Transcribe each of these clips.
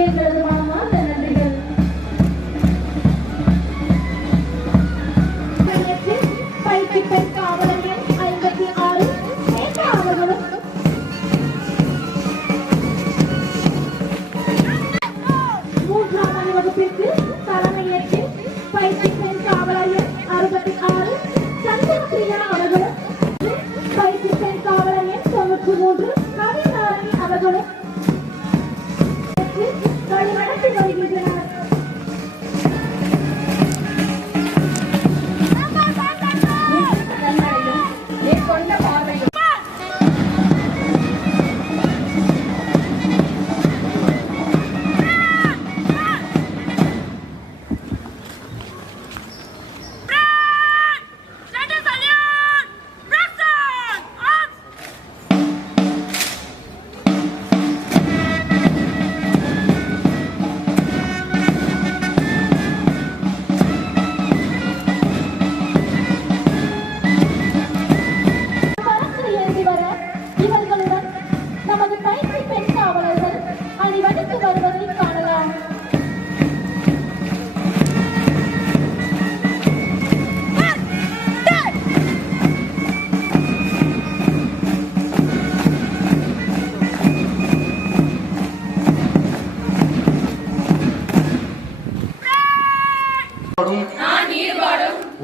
எங்களது மனமார்ந்த நன்றிகள். பயிற்சி பெண் காவலர் எண் 56 நேதா அவர்களும் 3ஆம் ஆண்டு வகுப்பிற்கு தலைமையேற்று பயிற்சி பெண் காவலர் எண் 66 சந்திரபிரியா அவர்களும் பயிற்சி பெண் காவலர் எண் 93 கவிதாரணி அவர்களும் வழிநடத்தி வருகின்றனர்.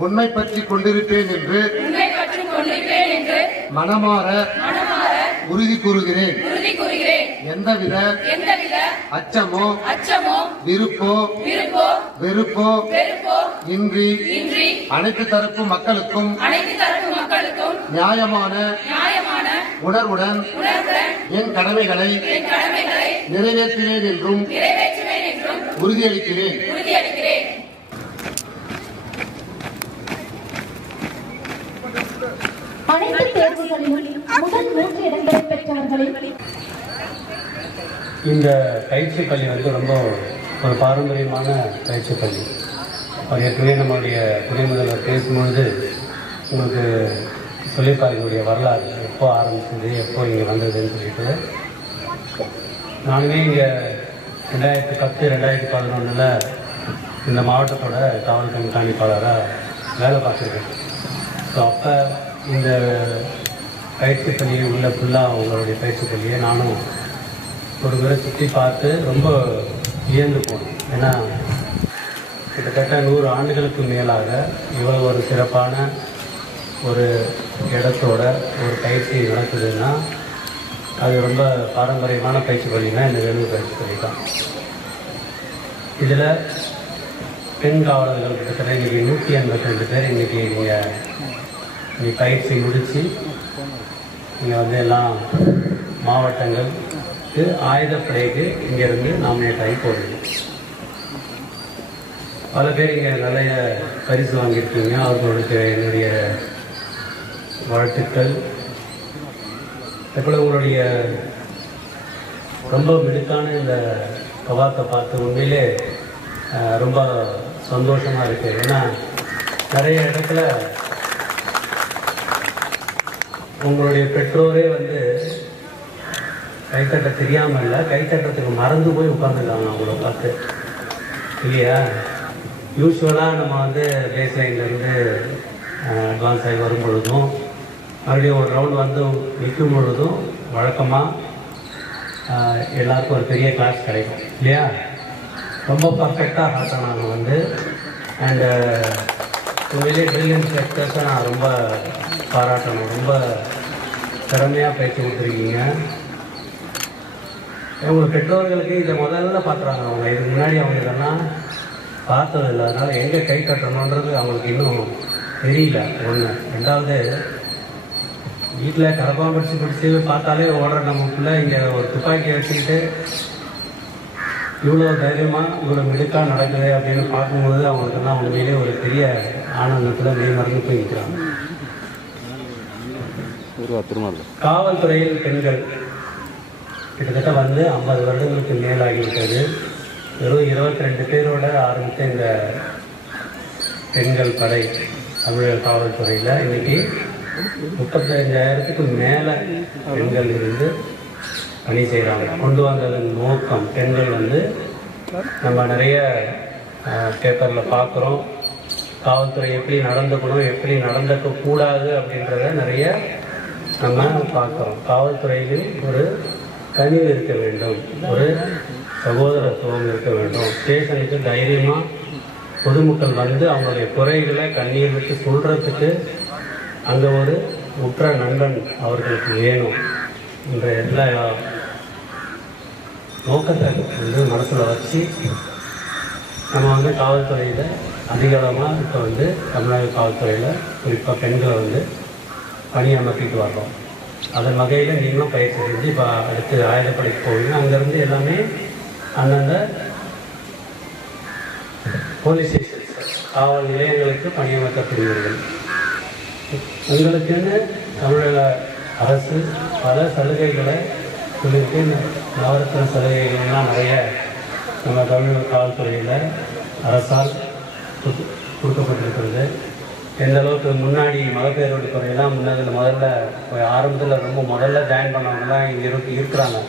உண்மை பற்றி கொண்டிருப்பேன் என்று மனமாற உறுதி கூறுகிறேன். எந்தவித அச்சமோ விருப்போ வெறுப்போ இன்றி அனைத்து தரப்பு மக்களுக்கும் நியாயமான உணர்வுடன் என் கடமைகளை நிறைவேற்றுவேன் என்றும் உறுதியளிக்கிறேன். அனைத்து தேர்வுகளிலும் முதல் 3 இடங்களை பெற்றவர்களில் இந்த பயிற்சி பள்ளி வந்து ரொம்ப ஒரு பாரம்பரியமான பயிற்சி பள்ளி. அவர் ஏற்கனவே நம்மளுடைய துணை முதல்வர் பேசும்பொழுது உங்களுக்கு சொல்லியிருப்பாருடைய வரலாறு எப்போ ஆரம்பிச்சது, எப்போ இங்கே வந்ததுன்னு சொல்லிட்டு. நானுமே இங்கே 2010, 2011 இந்த மாவட்டத்தோட காவல் கண்காணிப்பாளராக வேலை பார்த்துருக்கேன். ஸோ அப்போ இந்த பயிற்சி பள்ளியை உள்ள ஃபுல்லாக உங்களுடைய பயிற்சி பள்ளியை நானும் ஒரு முறை சுற்றி பார்த்து ரொம்ப வியந்து போனேன். ஏன்னா கிட்டத்தட்ட 100 ஆண்டுகளுக்கு மேலாக இவ்வளோ ஒரு சிறப்பான ஒரு இடத்தோட ஒரு பயிற்சி நடக்குதுன்னா அது ரொம்ப பாரம்பரியமான பயிற்சி பள்ளினா இந்த வேலூர் பயிற்சி பள்ளி தான். இதில் பெண் காவலர்கள் கிட்டத்தட்ட இன்றைக்கி 182 பேர் இன்றைக்கி நீங்கள் பயிற்சி முடித்து நீங்கள் வந்து எல்லாம் மாவட்டங்களுக்கு ஆயுதப்படைக்கு இங்கேருந்து நாமினேட் ஆகி போடுங்க. பல பேர் இங்கே நிறைய பரிசு வாங்கியிருக்கீங்க. அவர்களுக்கு என்னுடைய வாழ்த்துக்கள். அதுபோல் உங்களுடைய ரொம்ப மிடுக்கான இந்த கவாத்தை பார்த்து உண்மையிலே ரொம்ப சந்தோஷமாக இருக்குது. ஏன்னா நிறைய இடத்துல உங்களுடைய பெற்றோரே வந்து கைத்தட்ட தெரியாமல் இல்லை, கைத்தட்டத்துக்கு மறந்து போய் உட்காந்துருக்காங்க அவங்கள பார்த்து இல்லையா. யூஸ்வலாக நம்ம வந்து பேஸ் லைன்லேருந்து அட்வான்ஸ் ஆகி வரும் பொழுதும் மறுபடியும் ஒரு ரவுண்ட் வந்து நிற்கும் பொழுதும் வழக்கமாக எல்லாருக்கும் ஒரு பெரிய கிளாஸ் கிடைக்கும் இல்லையா. ரொம்ப பர்ஃபெக்டாக ஆட்டினாங்க வந்து. அண்டு உண்மையிலே ட்ரில் இன்ஸ்ட்ரக்டர்ஸை நான் ரொம்ப பாராட்டணும். ரொம்ப திறமையாக பயிற்சி கொடுத்துருக்கீங்க. உங்கள் பெற்றோர்களுக்கு இதை முதல்ல பார்க்குறாங்க. அவங்க இதுக்கு முன்னாடி அவங்க இதெல்லாம் பார்த்ததில்லை. அதனால் எங்கே கை கட்டணுன்றது அவங்களுக்கு இன்னும் தெரியல. ஒன்று. ரெண்டாவது, வீட்டில் கரப்பாக படித்து பார்த்தாலே ஓடுற நமக்குள்ளே இங்கே ஒரு துப்பாக்கி வச்சுக்கிட்டு இவ்வளோ தைரியமாக இவ்வளோ மிடுக்காக நடக்குது அப்படின்னு பார்க்கும்போது அவங்களுக்கெல்லாம் உண்மையிலே ஒரு பெரிய ஆனந்தத்தில் மெய் மறந்து போய் நிற்கிறாங்க. காவல்துறையில் பெண்கள் கிட்டத்தட்ட வந்து 50 வருடங்களுக்கு மேலாகிவிட்டது. வெறும் 22 பேரோட ஆரம்பித்த இந்த பெண்கள் படை தமிழக காவல்துறையில் இன்றைக்கி 35,000க்கு மேலே பெண்கள் இருந்து பணி செய்கிறாங்க. கொண்டு வந்ததன் நோக்கம் பெண்கள் வந்து நம்ம நிறைய பேப்பரில் பார்க்குறோம். காவல்துறை எப்படி நடந்துக்கணும், எப்படி நடந்துக்கக்கூடாது அப்படின்றத நிறைய நம்ம பார்க்குறோம். காவல்துறையில் ஒரு கனிவு இருக்க வேண்டும், ஒரு சகோதரத்துவம் இருக்க வேண்டும். ஸ்டேஷனுக்கு தைரியமாக பொதுமக்கள் வந்து அவங்களுடைய குறைகளை கண்ணீர் விட்டு சொல்கிறதுக்கு அங்கே ஒரு உற்ற நண்பன் அவர்களுக்கு வேணும் என்ற எல்லா நோக்கத்தை வந்து மனசில் வச்சு நம்ம வந்து காவல்துறையில் அதிகளமாக இப்போ வந்து தமிழ்நாடு காவல்துறையில் குறிப்பாக பெண்களை வந்து பணியமர்த்திட்டு வர்றோம். அதன் வகையில் நீங்களும் பயிற்சி செஞ்சு இப்போ அடுத்து ஆயுதப்படைக்கு போவீங்க. அங்கேருந்து எல்லாமே அந்தந்த போலீஸ் ஸ்டேஷன் காவல் நிலையங்களுக்கு பணியமர்த்தப்படுவீர்கள். உங்களுக்குன்னு தமிழக அரசு பல சலுகைகளை சொல்லியிருக்கு. நவரத்ன சலுகைகள்லாம் நிறைய நம்ம தமிழக காவல்துறையில் அரசால் கொடுக்கப்பட்டிருக்கிறது. எந்த அளவுக்கு முன்னாடி மகப்பேரோடு துறையெல்லாம் முதல்ல ஆரம்பத்தில் ரொம்ப முதல்ல ஜாயின் பண்ணவங்கலாம் இங்கே இருக்கிறாங்க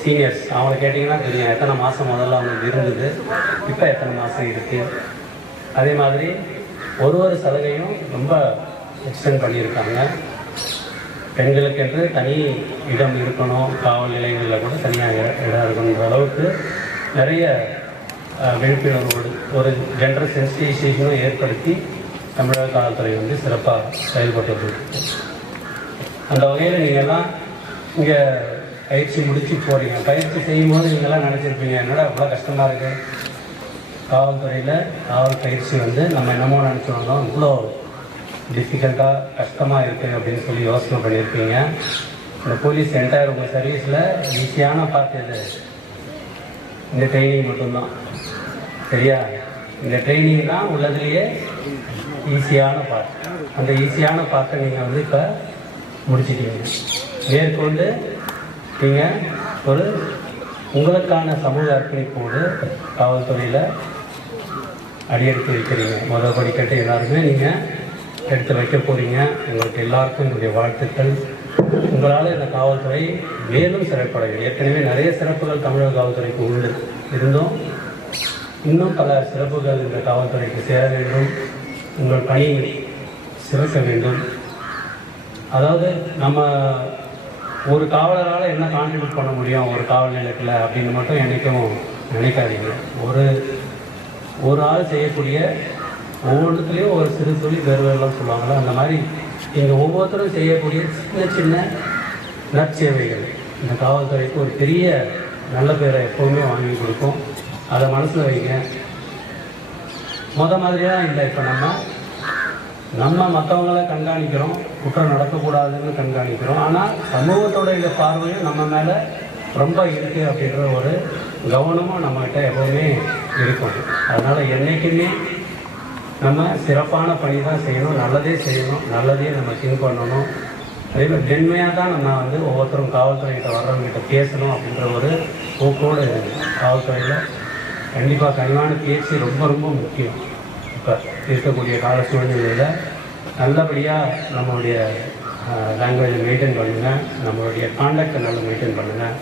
சீனியர்ஸ். அவங்கள கேட்டிங்கன்னா தெரியும் எத்தனை மாதம் முதல்ல அவங்களுக்கு இருந்தது, இப்போ எத்தனை மாதம் இருக்குது. அதே மாதிரி ஒரு சலுகையும் ரொம்ப எக்ஸ்டெண்ட் பண்ணியிருக்காங்க. பெண்களுக்கென்று தனி இடம் இருக்கணும், காவல் நிலையங்களில் கூட தனியாக இடம் இருக்கணுன்ற அளவுக்கு நிறைய விழிப்புணர்வோடு ஒரு ஜெண்டர் சென்சிடைசேஷனும் ஏற்படுத்தி தமிழக காவல்துறை வந்து சிறப்பாக செயல்பட்டு. அந்த வகையில் நீங்கள்லாம் இங்கே பயிற்சி முடித்து போகிறீங்க. பயிற்சி செய்யும்போது நீங்கள்லாம் நினச்சிருப்பீங்க என்னடா அவ்வளோ கஷ்டமாக இருக்குது காவல்துறையில் காவல் பயிற்சி வந்து நம்ம என்னமோ நினச்சி வந்தோம், இவ்வளோ டிஃபிகல்ட்டாக கஷ்டமாக இருக்குது அப்படின்னு சொல்லி யோசனை பண்ணியிருப்பீங்க. இந்த போலீஸ் என்டையர் உங்கள் சர்வீஸில் ஈஸியான பார்ட் எது? இந்த ட்ரைனிங் மட்டும்தான். சரியா? இந்த ட்ரைனிங் தான் உள்ளதுலேயே ஈஸியான பார்ட். அந்த ஈஸியான பார்ட்டை நீங்கள் வந்து இப்போ முடிச்சிட்டீங்க. மேற்கொண்டு நீங்கள் ஒரு உங்களுக்கான சமூக அர்ப்பணிப்போடு காவல்துறையில் அடியெடுத்து வைக்கிறீங்க. முதல் படிக்கட்டு எல்லாருமே நீங்கள் எடுத்து வைக்க போகிறீங்க. உங்களுக்கு எல்லாருக்கும் என்னுடைய வாழ்த்துக்கள். உங்களால் இந்த காவல்துறை மேலும் சிறப்படையும். ஏற்கனவே நிறைய சிறப்புகள் தமிழக காவல்துறைக்கு உண்டு இருந்தும் இன்னும் பல சிறப்புகள் இந்த காவல்துறைக்கு சேர வேண்டும். உங்கள் பணி சிறக்க வேண்டும். அதாவது நம்ம ஒரு காவலரால் என்ன கான்ட்ரிபியூட் பண்ண முடியும் ஒரு காவல் நிலையத்தில் அப்படின்னு மட்டும் என்றைக்கும் நினைக்காதீங்க. ஒரு ஆள் செய்யக்கூடிய ஒவ்வொன்றுத்துலேயும் ஒரு சிறு துளி வேறுவேறுலாம் சொல்லுவாங்களோ அந்த மாதிரி நீங்கள் ஒவ்வொருத்தரும் செய்யக்கூடிய சின்ன சின்ன நற்சேவைகள் இந்த காவல்துறைக்கு ஒரு பெரிய நல்ல பேரை எப்போவுமே வாங்கி கொடுக்கும். அதை மனசில் வைங்க. மாதிரியாக இல்லை. இப்போ நம்ம மற்றவங்கள கண்காணிக்கிறோம், குற்றம் நடக்கக்கூடாதுன்னு கண்காணிக்கிறோம். ஆனால் சமூகத்தோடைய பார்வையும் நம்ம மேலே ரொம்ப இருக்குது அப்படின்ற ஒரு கவனமும் நம்மகிட்ட எப்போவுமே இருக்கும். அதனால் என்றைக்குமே நம்ம சிறப்பான பணி தான் செய்யணும், நல்லதே செய்யணும், நல்லதே நம்ம திங்க் பண்ணணும். அதே மாதிரி வெண்மையாக தான் நம்ம வந்து ஒவ்வொருத்தரும் காவல்துறைகிட்ட வர்றவங்ககிட்ட பேசணும் அப்படின்ற ஒரு போக்கோடு காவல்துறையில் கண்டிப்பாக கனிவான பேச்சு ரொம்ப ரொம்ப முக்கியம். இப்போ இருக்கக்கூடிய கால சூழ்நிலையில் நல்லபடியாக நம்மளுடைய லாங்குவேஜை மெயின்டைன் பண்ணுங்கள், நம்மளுடைய கான்டாக்டை நல்லா மெயின்டைன் பண்ணுங்கள்.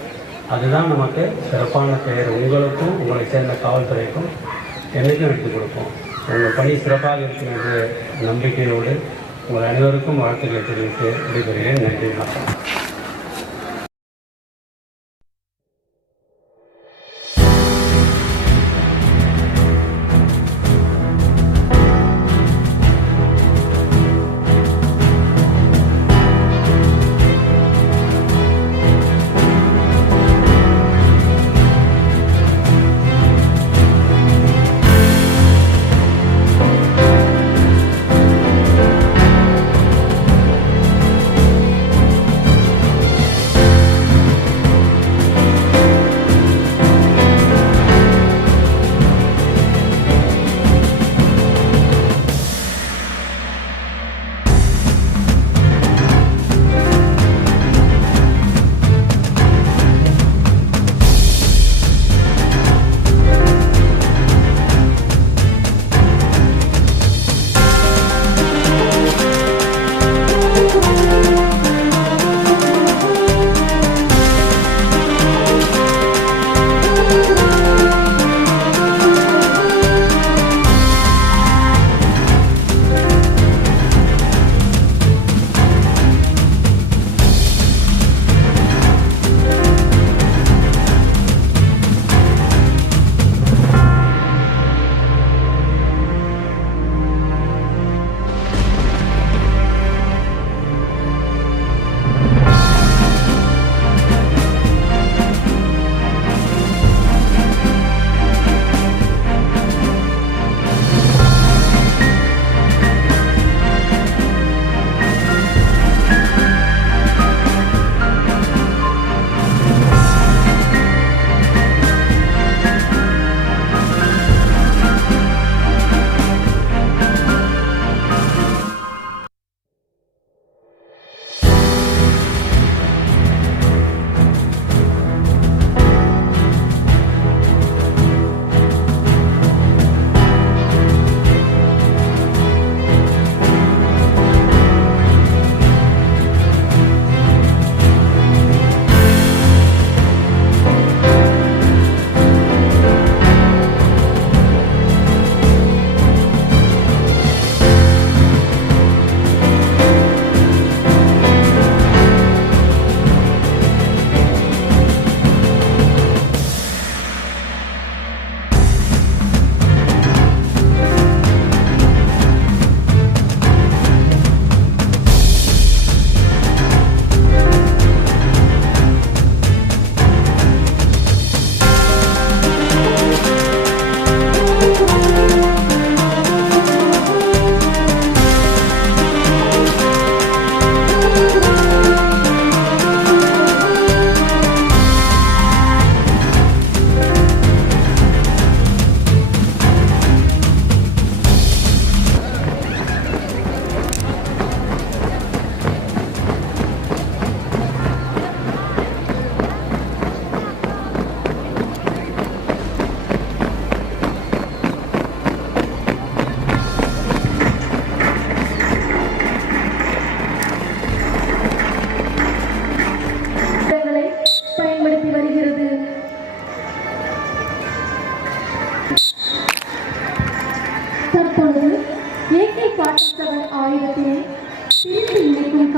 அதுதான் நமக்கு சிறப்பான பெயர் உங்களுக்கும் உங்களை சேர்ந்த காவல்துறைக்கும் என்றைக்கும் எடுத்துக் கொடுப்போம். உங்கள் பணி சிறப்பாக இருக்கும் என்ற நம்பிக்கையோடு உங்கள் அனைவருக்கும் வாழ்த்துக்களை தெரிவித்து விடைபெறுகிறேன். நன்றி, வணக்கம்.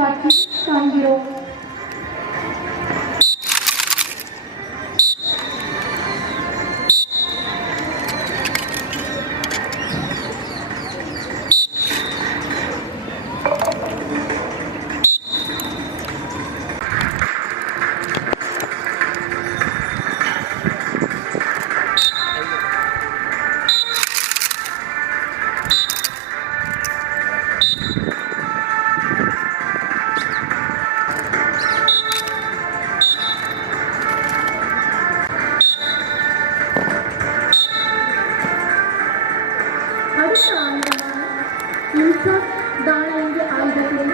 கண்காட்சி காண்கிறோம். அடுத்த ஆயுதமான இன்சாப் தானியங்கி ஆயுதத்தில்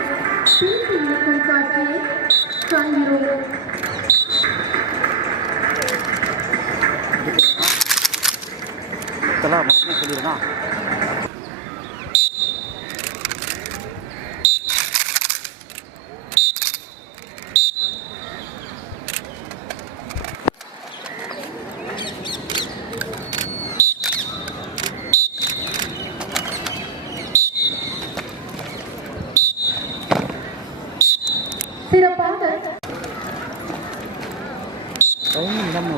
திருப்பி இருக்கும் காட்சியை காண்கிறோம். சொல்லிடுறா. சிறப்பாக நம்ம